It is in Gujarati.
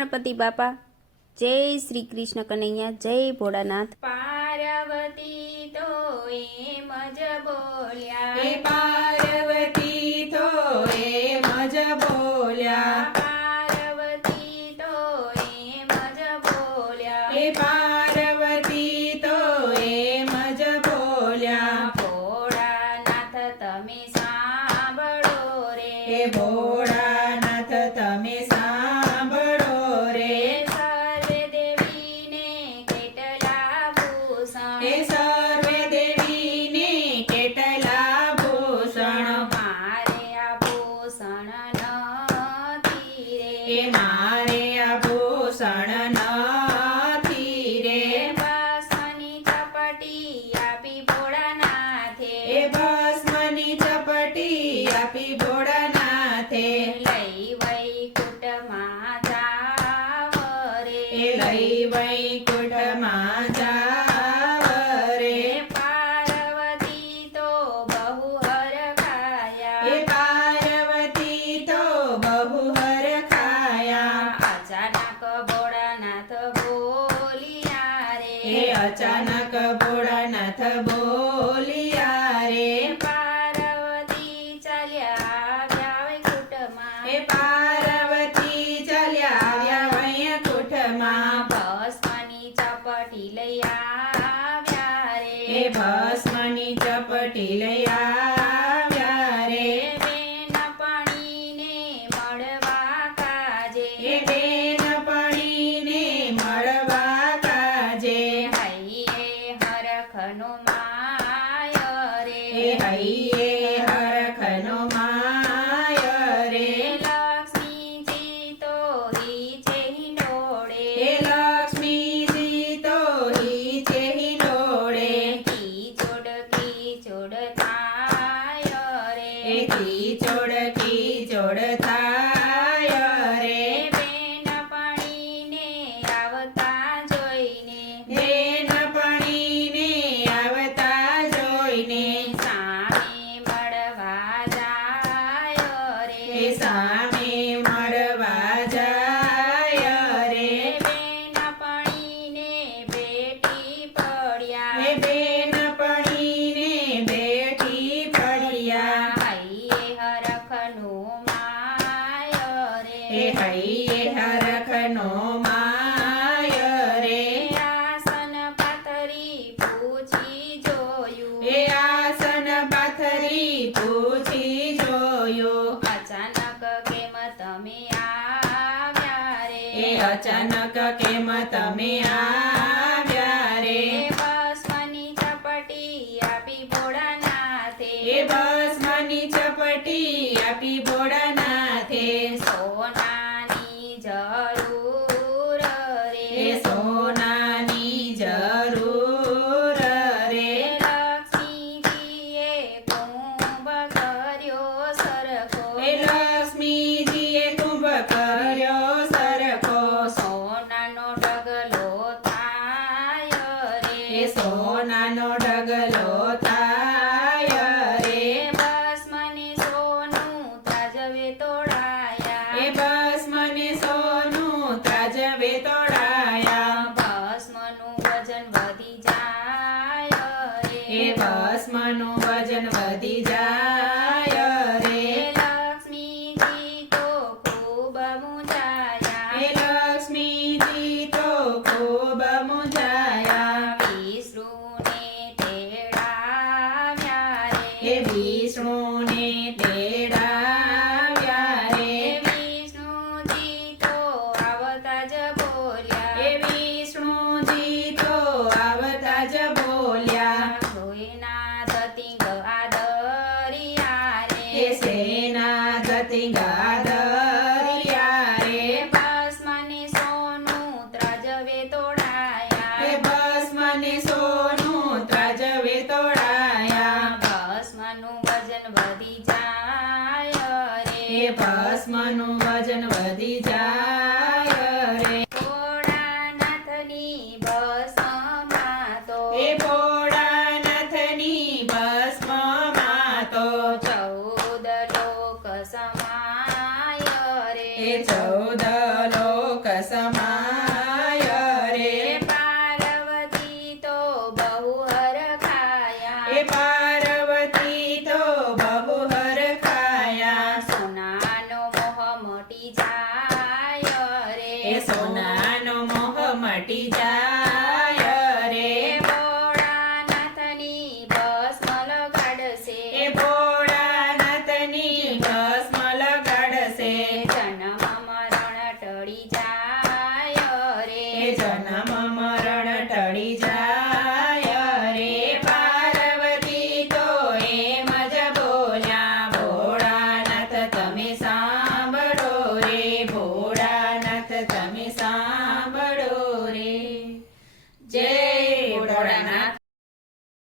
ગણપતિ બાપા, જય શ્રી કૃષ્ણ કનૈયા, જય ભોળાનાથ। પાર્વતી તો એમ જ બોલ્યા, હે પાર્વતી તો એમ જ બોલ્યા, પાર્વતી તો એમ જ બોલ્યા, હે પાર્વતી તો એમ જ બોલ્યા, ભોળાનાથ તમે સાંભળો રે, હે ભોળાનાથ તમે સાંભળો રે, સર્વે દેવીને કેટલા ભૂષણ, હે સર્વે દેવીને કેટલા ભૂષણ, મારે આ ભૂષણ નથી રે, હે મારે આભૂષણ નથી રે, ભસ્મની ચપટી આપી ભોળાનાથે, હે ભસ્મની ચપટી આપી ભોળાનાથે, લઈ વૈકુંઠમાં જાવ રે, એ લઈ વૈકુંઠમાં જાવ રે, પાર્વતી તો બહુ હરખાયા, હે પાર્વતી તો બહુ હરખાયા, અચાનક ભોળાનાથ બોલ્યા રે, હે અચાનક ભોળાનાથ બોલ્યા રે, પાર્વતી ચાલ્યા આવ્યા વૈકુંઠમાં, હે પાર્વતી ચાલ્યા આવ્યા વૈકુંઠમાં, ભસ્મની ચપટી લઈ આવ્યા રે, હે ભસ્મની ચપટી લઈ આવ્યા રે, બેનપણીને મળવા કાજે, હે બેનપણીને મળવા કાજે, હૈયે હરખનો માય રે, હે હૈયે હરખનો માય રે, લક્ષ્મીજી તો હિચે હિંડોળે, હે લક્ષ્મીજી તો હિચે હિંડોળે, કીચોડ કીચોડ થાય રે, હે કીચોડ કીચોડ થાય રે, બેનપણીને આવતા જોઈને, બેનપણીને આવતા જોઈને, સામે મળવા જાય રે, હે સામે મળવા જાય રે, બેનપણીને ભેટી પડ્યા, હે બેનપણીને બેઠી પડ્યા, હૈયે હરખનું માય રે, હે હૈયે હરખનો માય રે, આસન પાથરી પૂછી જોયું, હે આસન પાથરી પૂછી જોયું, અચાનક કેમ તમે આવ્યા રે, હે અચાનક કેમ તમે આવ્યા રે, ભસ્મની ચપટી આપી ભોળાનાથે, હે ભસ્મની ચપટી આપી ભોળાનાથે, સોનાની જરૂર હે રે, સોનાની જરૂર રે, લક્ષ્મીજીએ કુંભ કર્યો સરખો, હે લક્ષ્મીજીએ કુંભ કર્યો સરખો, સોનાનો ઢગલો થાય હે રે, સોનાનો ઢગલો થાય રે, ભસ્મને સોનું ત્રાજવે તોડાયા, હે ભસ્મને સોનું ત્રાજવે તોડાયા, ભસ્મનું વજન વધી જાય હે રે, ભસ્મનું વજન વધી જાય રે, લક્ષ્મીજી તો ખૂબ મૂંઝાયા, હે લક્ષ્મીજી તો ખૂબ મૂંઝાયા, વિષ્ણુને તેડાવ્યા હે રે, વિષ્ણુને તેડાવ્યા રે, વિષ્ણુજી તો આવતા જ બોલ્યા, હે વિષ્ણુજી તો આવતા જ બોલ્યા, ધોઈના ધતિંગ આદરિયા હે રે, સેના ધતિંગા દરિયા રે, ભસ્મને સોનું ત્રાજવે તોડાયા, હે ભસ્મને સોનું ત્રાજવે તોડાયા, ભસ્મનું વજન વધી જાય હે રે, ભસ્મનું વજન વધી જાય રે, ભોળાનાથની ભસ્મમાં તો હે ભોળાનાથની ભસ્મમાં તો 14 લોક સમાય રે, હે 14 લોક સમાય પાર